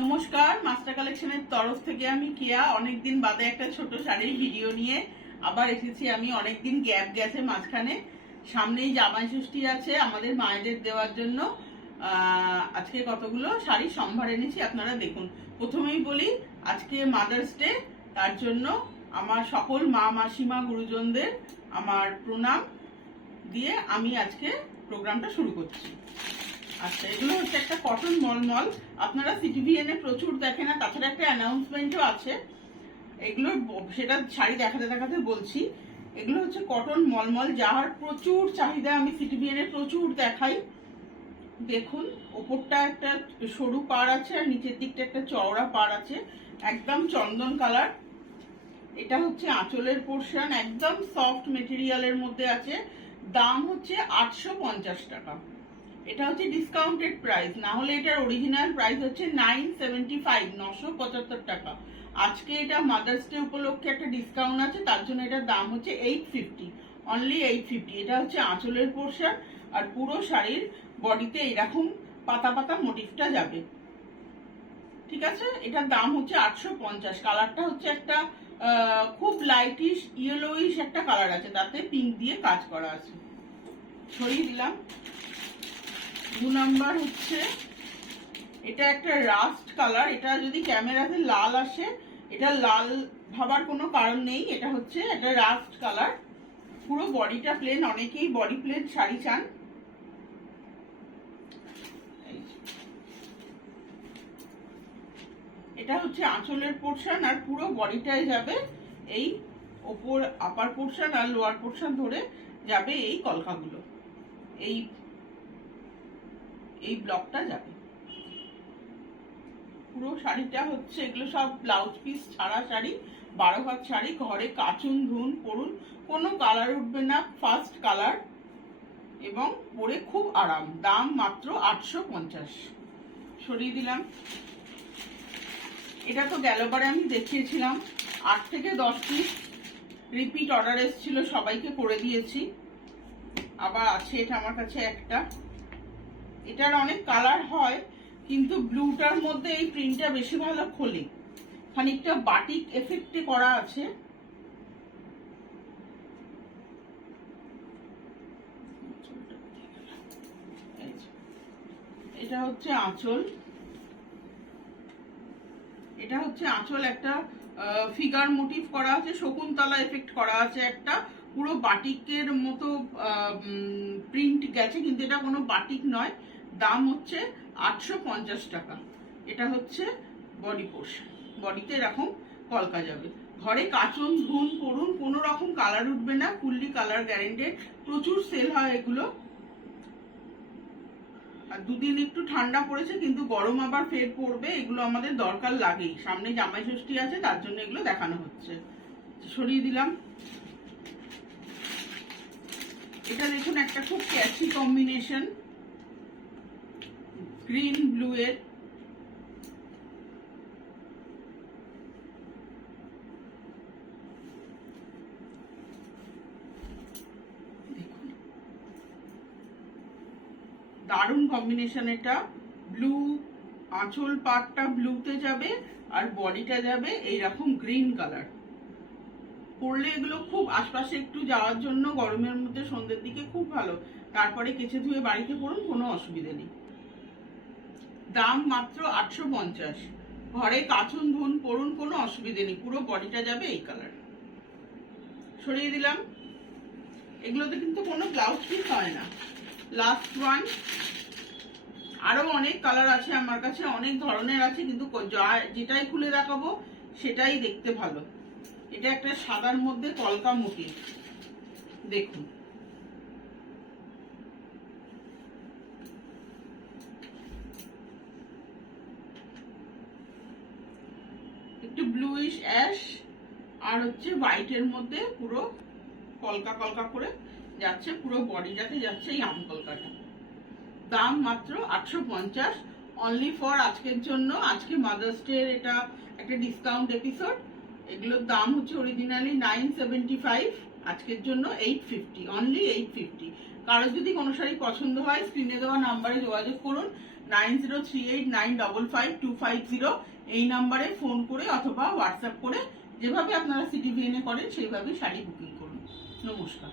নমস্কার, মাস্টার কালেকশনের তরফ থেকে আমি কেয়া। অনেকদিন বাদে একটা ছোট শাড়ির ভিডিও নিয়ে আবার এসেছি। আমি অনেকদিন গ্যাপ গেছে মাঝখানে। সামনেই জামাই ষষ্ঠী আছে, আমাদের মায়েদের দেওয়ার জন্য আজকে কতগুলো শাড়ি সম্ভার এনেছি, আপনারা দেখুন। প্রথমেই বলি আজকে মাদার্স ডে, তার জন্য আমার সকল মা মাসিমা গুরুজনদের আমার প্রণাম দিয়ে আমি আজকে প্রোগ্রামটা শুরু করছি। আচ্ছা, এগুলো হচ্ছে একটা কটন মলমল। আপনারা সিটিভিএন এ প্রচুর দেখেন, না তাছাড়া একটা অ্যানাউন্সমেন্টও আছে। এগুলো সেটা শাড়ি দেখাতে দেখাতে বলছি। এগুলো হচ্ছে কটন মলমল, যার প্রচুর চাহিদা, আমি সিটিভিএন এ প্রচুর দেখাই। দেখুন, ওপরটা একটা সরু পাড় আছে আর নিচের দিকটা একটা চওড়া পাড় আছে, একদম চন্দন কালার। এটা হচ্ছে আঁচলের পোর্শন, একদম সফট মেটেরিয়ালের মধ্যে আছে। দাম হচ্ছে 850 টাকা। এটা হচ্ছে ডিসকাউন্টেড প্রাইস, না হলে এটার অরিজিনাল প্রাইস হচ্ছে 975, 975 টাকা। আজকে এটা মাদার্স ডে উপলক্ষে একটা ডিসকাউন্ট আছে, তার জন্য এটার দাম হচ্ছে 850, অনলি 850। এটা হচ্ছে আঁচলের পোর্শন, আর পুরো শাড়ির বডিতে এরকম পাতা পাতা মোটিভটা যাবে। ঠিক আছে, এটার দাম হচ্ছে 850। কালারটা হচ্ছে একটা খুব লাইটিশ ইয়েলোইশ একটা কালার আছে, তাতে পিঙ্ক দিয়ে কাজ করা আছে। সরিয়ে দিলাম। 2 নাম্বার হচ্ছে এটা একটা রাস্ট কালার। এটা যদি ক্যামেরাতে লাল আসে, এটা লাল ভাবার কোনো কারণ নেই। এটা হচ্ছে একটা রাস্ট কালার, পুরো বডিটা প্লেন। অনেকেই বডি প্লেন শাড়ি চান। এটা হচ্ছে আঁচলের পোর্শন, আর পুরো বডিটায় যাবে এই ওপর আপার পোর্শন আর লোয়ার পোর্শন ধরে যাবে এই কলকাগুলো, এই ব্লকটা যাবে। পুরো শাড়িটা হচ্ছে, এগুলো সব ব্লাউজ পিস ছাড়া শাড়ি, 12 হাত শাড়ি। ঘরে কাচুন ধুন পরুন, কোনো কালার উঠবে না, ফার্স্ট কালার, এবং পরে খুব আরাম। দাম মাত্র 850। সরিয়ে দিলাম। এটা তো গেলবারে আমি দেখিয়েছিলাম, 8 থেকে 10 পিস রিপিট অর্ডার এসেছিল, সবাইকে করে দিয়েছি। আবার আছে এটা আমার কাছে একটা। এটার অনেক কালার হয়, কিন্তু ব্লুটার মধ্যে এই প্রিন্টটা বেশি ভালো খোলে। খানিকটা বাটিক এফেক্টে করা আছে। এটা হচ্ছে আঁচল। এটা হচ্ছে আঁচল, একটা ফিগার মোটিভ করা আছে, শকুন্তলা এফেক্ট করা আছে একটা। পুরো বাটিকের মতো প্রিন্ট গেছে, কিন্তু এটা কোনো বাটিক নয়। দাম হচ্ছে 850 টাকা। এটা হচ্ছে বডি পোর্শন, বডিতে এরকম কলকা যাবে। ঘরে কাচন ধুন করুন, কোনো রকম কালার উঠবে না, ফুললি কালার গ্যারেন্টেড। প্রচুর সেল হয় এগুলো। আর দুদিন একটু ঠান্ডা পড়েছে, কিন্তু গরম আবার ফের পড়বে, এগুলো আমাদের দরকার লাগেই। সামনে জামাই ষষ্ঠী আছে, তার জন্য এগুলো দেখানো হচ্ছে। সরিয়ে দিলাম। এটা দেখুন, একটা খুব ক্যাচি কম্বিনেশন, গ্রিন ব্লু এর। দারুণ কম্বিনেশন এটা। ব্লু, আঁচল পাটটা ব্লুতে যাবে, আর বডিটা যাবে এইরকম গ্রিন কালার। পরলে এগুলো খুব আশপাশে একটু যাওয়ার জন্য গরমের মধ্যে সন্ধ্যের দিকে খুব ভালো। তারপরে কেচে ধুয়ে বাড়িতে পরুন, কোনো অসুবিধা নেই। দাম মাত্র 850। ঘরে কাচুন ধুন পরুন, কোনো অসুবিধা নেই। পুরো বডিটা যাবে এই কালার। সরিয়ে দিলাম। এগুলোতে কিন্তু কোনো ব্লাউজ পিস হয় না। Last one. আরো অনেক কালার আছে আমার কাছে, অনেক ধরনের আছে, কিন্তু যেটাই খুলে দেখাবো সেটাই দেখতে ভালো। এটা একটা সাদার মধ্যে কলকা মোটিভ, দেখুন। একটু ব্লুইশ অ্যাশ আর হচ্ছে হোয়াইটের মধ্যে পুরো কলকা কলকা করে যাচ্ছে, পুরো বডিটাতে যাচ্ছে এই আম কলকাটা। দাম মাত্র 850, অনলি ফর আজকের জন্য। আজকে মাদার্স ডে, এটা একটা ডিসকাউন্ট এপিসোড। এগুলোর দাম হচ্ছে অরিজিনালি 975, আজকের জন্য 850, অনলি 850। কারো যদি কোনো শাড়ি পছন্দ হয়, স্ক্রিনে দেওয়া নাম্বারে যোগাযোগ করুন। 9038955250 এই নাম্বারে ফোন করে অথবা হোয়াটসঅ্যাপ করে যেভাবে আপনারা সিটিভিএনে করেন সেইভাবে শাড়ি বুকিং করুন। নমস্কার।